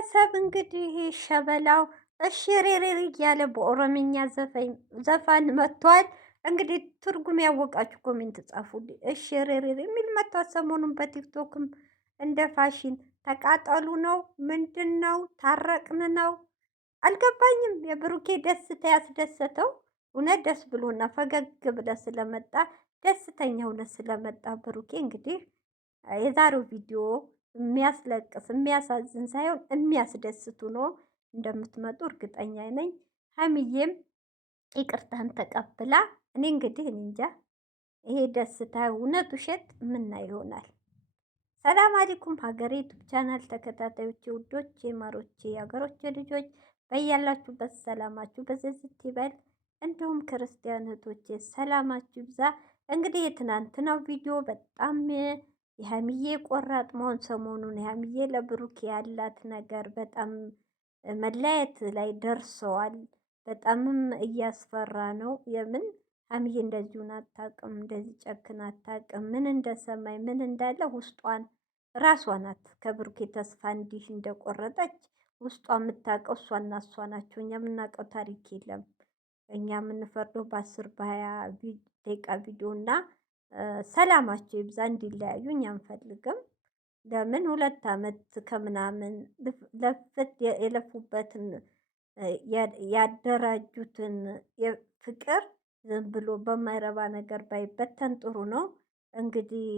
ቤተሰብ እንግዲህ ሸበላው እሽሬሬሪ እያለ በኦሮምኛ ዘፈን መጥቷል። እንግዲህ ትርጉም ያወቃችሁ ኮሜንት ጻፉልኝ። እሽሬሬሪ የሚል መጥቷል። ሰሞኑን በቲክቶክም እንደ ፋሽን ተቃጠሉ ነው ምንድን ነው ታረቅን ነው አልገባኝም። የብሩኬ ደስታ ያስደሰተው እውነት ደስ ብሎና ፈገግ ብለ ስለመጣ ደስተኛ ሆነ ስለመጣ ብሩኬ እንግዲህ የዛሬው ቪዲዮ የሚያስለቅስ የሚያሳዝን ሳይሆን የሚያስደስቱ ነው። እንደምትመጡ እርግጠኛ ነኝ። ሀይሚዬም ይቅርታን ተቀብላ እኔ እንግዲህ እንጃ ይሄ ደስታ እውነት ውሸት ምናይ ይሆናል። ሰላም አለይኩም ሀገሬ ዩቲዩብ ቻናል ተከታታዮቼ ውዶቼ ማሮቼ የሀገሮቼ ልጆች በያላችሁበት ሰላማችሁ በዝዝት ይበል። እንዲሁም ክርስቲያን እህቶቼ ሰላማችሁ ይብዛ። እንግዲህ የትናንትናው ቪዲዮ በጣም የሀይሚዬ ቆራጥ መሆን ሰሞኑን የሀይሚዬ ለብሩክ ያላት ነገር በጣም መለያየት ላይ ደርሰዋል። በጣምም እያስፈራ ነው። የምን ሀይሚዬ እንደዚሁን አታውቅም፣ እንደዚህ ጨክን አታውቅም። ምን እንደሰማይ ምን እንዳለ ውስጧን ራሷ ናት ከብሩኬ ተስፋ እንዲህ እንደቆረጠች ውስጧ የምታውቀው እሷና እሷ ናቸው። እኛ የምናውቀው ታሪክ የለም። እኛ የምንፈርደው በ10 በ20 ደቂቃ ቪዲዮ እና ሰላማቸው ይብዛ እንዲለያዩ እኛ አንፈልግም። ለምን 2 አመት ከምናምን ለፍት የለፉበትን ያደራጁትን ፍቅር ዝም ብሎ በማይረባ ነገር ባይበተን ጥሩ ነው። እንግዲህ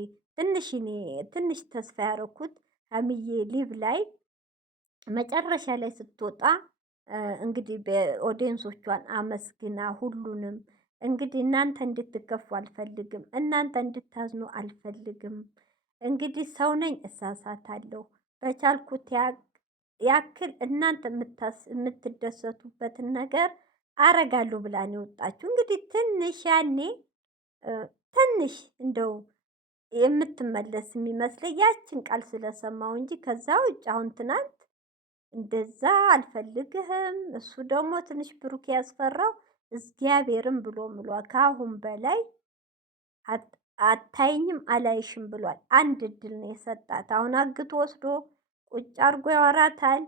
ትንሽ ተስፋ ያደረኩት ሀይሚዬ ሊቭ ላይ መጨረሻ ላይ ስትወጣ እንግዲህ በኦዲየንሶቿን አመስግና ሁሉንም እንግዲህ እናንተ እንድትከፉ አልፈልግም፣ እናንተ እንድታዝኑ አልፈልግም። እንግዲህ ሰው ነኝ እሳሳታለሁ፣ በቻልኩት ያክል እናንተ የምትደሰቱበትን ነገር አረጋለሁ ብላ ነው የወጣችሁ። እንግዲህ ትንሽ ያኔ ትንሽ እንደው የምትመለስ የሚመስለኝ ያችን ቃል ስለሰማው እንጂ ከዛ ውጭ አሁን ትናንት እንደዛ አልፈልግህም። እሱ ደግሞ ትንሽ ብሩክ ያስፈራው እግዚአብሔርም ብሎ ምሏል። ከአሁን በላይ አታይኝም አላይሽም ብሏል። አንድ እድል ነው የሰጣት። አሁን አግቶ ወስዶ ቁጭ አርጎ ያወራታል።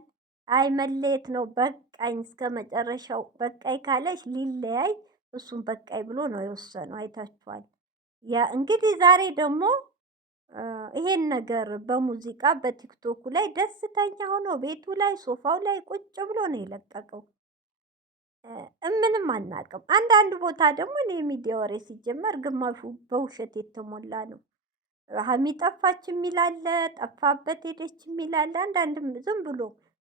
አይ መለየት ነው በቃኝ እስከ መጨረሻው በቃኝ ካለች ሊለያይ እሱም በቃኝ ብሎ ነው የወሰነው። አይታችኋል። ያ እንግዲህ ዛሬ ደግሞ ይሄን ነገር በሙዚቃ በቲክቶኩ ላይ ደስተኛ ሆኖ ቤቱ ላይ ሶፋው ላይ ቁጭ ብሎ ነው የለቀቀው። ምንም አናውቅም። አንዳንድ ቦታ ደግሞ እኔ የሚዲያ ወሬ ሲጀመር ግማሹ በውሸት የተሞላ ነው። ሀሚ ጠፋች የሚል አለ፣ ጠፋበት ሄደች የሚል አለ። አንዳንድም ዝም ብሎ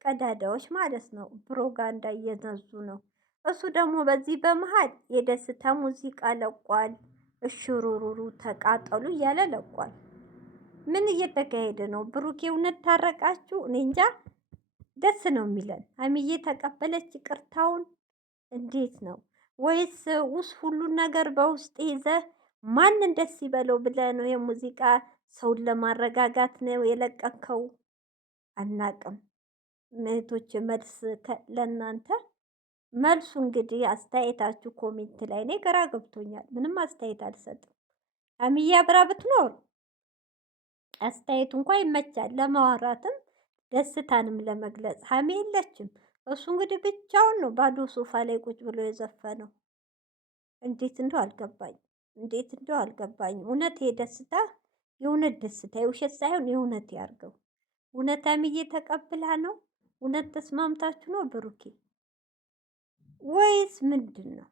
ቀዳዳዎች ማለት ነው ፕሮፓጋንዳ እየነዙ ነው። እሱ ደግሞ በዚህ በመሃል የደስታ ሙዚቃ ለቋል። እሽሩሩሩ ተቃጠሉ እያለ ለቋል። ምን እየተካሄደ ነው? ብሩኬ እውነት ታረቃችሁ? እኔ እንጃ። ደስ ነው የሚለን። ሀይሚዬ ተቀበለች ይቅርታውን? እንዴት ነው? ወይስ ሁሉን ነገር በውስጥ ይዘህ ማንን ደስ ይበለው ብለህ ነው የሙዚቃ ሰውን ለማረጋጋት ነው የለቀከው? አናቅም። እህቶች መልስ ለእናንተ መልሱ እንግዲህ አስተያየታችሁ ኮሜንት ላይ እኔ ግራ ገብቶኛል። ምንም አስተያየት አልሰጥም። ሀይሚዬ አብራ ብትኖር አስተያየቱ እንኳን ይመቻል ለማውራትም ደስታንም ለመግለጽ። ሀይሚ የለችም። እሱ እንግዲህ ብቻውን ነው ባዶ ሶፋ ላይ ቁጭ ብሎ የዘፈነው። እንዴት እንደው አልገባኝ፣ እንዴት እንደው አልገባኝ። እውነት የደስታ የእውነት ደስታ የውሸት ሳይሆን የእውነት ያርገው። እውነት ሀይሚዬ ተቀብላ ነው? እውነት ተስማምታችሁ ነው ብሩኬ ወይስ ምንድን ነው?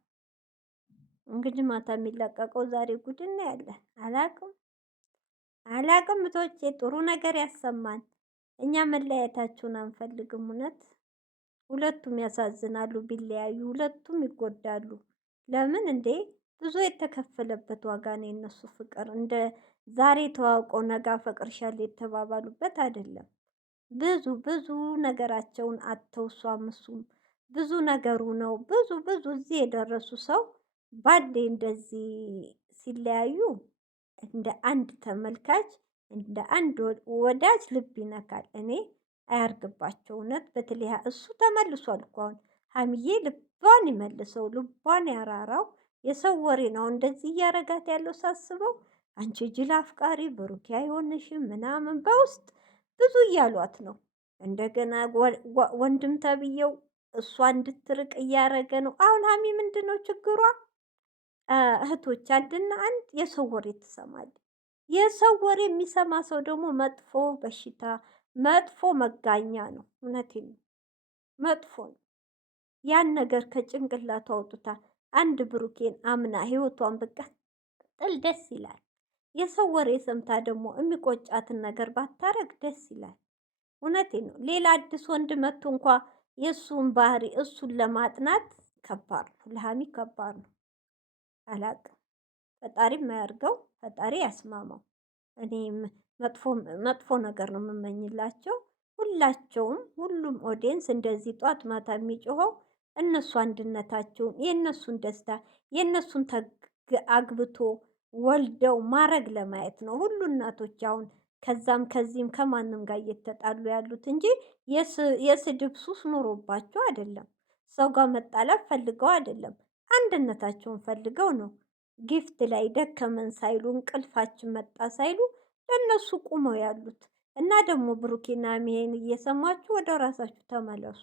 እንግዲህ ማታ የሚለቀቀው ዛሬ ጉድ እናያለን። አላቅም እህቶቼ፣ ጥሩ ነገር ያሰማን። እኛ መለያየታችሁን አንፈልግም። እውነት ሁለቱም ያሳዝናሉ። ቢለያዩ ሁለቱም ይጎዳሉ። ለምን እንዴ? ብዙ የተከፈለበት ዋጋ ነው የነሱ ፍቅር። እንደ ዛሬ ተዋውቀው ነገ አፈቅርሻለሁ የተባባሉበት አይደለም። ብዙ ነገራቸውን አጥተው እሷም እሱም ብዙ ነገሩ ነው። ብዙ እዚህ የደረሱ ሰው ባዴ እንደዚህ ሲለያዩ እንደ አንድ ተመልካች እንደ አንድ ወዳጅ ልብ ይነካል። እኔ አያርግባቸው እውነት። በተለይ እሱ ተመልሷል እኮ አሁን ሀይሚዬ ልቧን ይመልሰው፣ ልቧን ያራራው። የሰው ወሬ ነው እንደዚህ እያረጋት ያለው ሳስበው። አንቺ ጅል አፍቃሪ ብሩኬ አይሆንሽም ምናምን በውስጥ ብዙ እያሏት ነው። እንደገና ወንድም ተብዬው እሷ እንድትርቅ እያረገ ነው። አሁን ሀሚ ምንድን ነው ችግሯ? እህቶች አንድና አንድ የሰው ወሬ ትሰማለች። የሰው ወሬ የሚሰማ ሰው ደግሞ መጥፎ በሽታ መጥፎ መጋኛ ነው። እውነቴን ነው፣ መጥፎ ነው። ያን ነገር ከጭንቅላቱ አውጥታ አንድ ብሩኬን አምና ህይወቷን ብትቀጥል ደስ ይላል። የሰው ወሬ ሰምታ ደግሞ የሚቆጫትን ነገር ባታረግ ደስ ይላል። እውነቴን ነው። ሌላ አዲስ ወንድ መጥቶ እንኳ የእሱን ባህሪ እሱን ለማጥናት ከባድ ነው፣ ለሀሚ ከባድ ነው። አላቅም። ፈጣሪ የማያርገው ፈጣሪ ያስማማው። እኔም መጥፎ ነገር ነው የምመኝላቸው ሁላቸውም። ሁሉም ኦዲየንስ እንደዚህ ጧት ማታ የሚጮኸው እነሱ አንድነታቸውን፣ የእነሱን ደስታ፣ የእነሱን አግብቶ ወልደው ማረግ ለማየት ነው። ሁሉ እናቶች አሁን ከዛም ከዚህም ከማንም ጋር እየተጣሉ ያሉት እንጂ የስድብ ሱስ ኖሮባቸው አይደለም። ሰው ጋር መጣላት ፈልገው አይደለም። አንድነታቸውን ፈልገው ነው። ጊፍት ላይ ደከመን ሳይሉ እንቅልፋችን መጣ ሳይሉ ለእነሱ ቁመው ያሉት እና ደግሞ ብሩኬና ሀይሚን እየሰማችሁ ወደ ራሳችሁ ተመለሱ።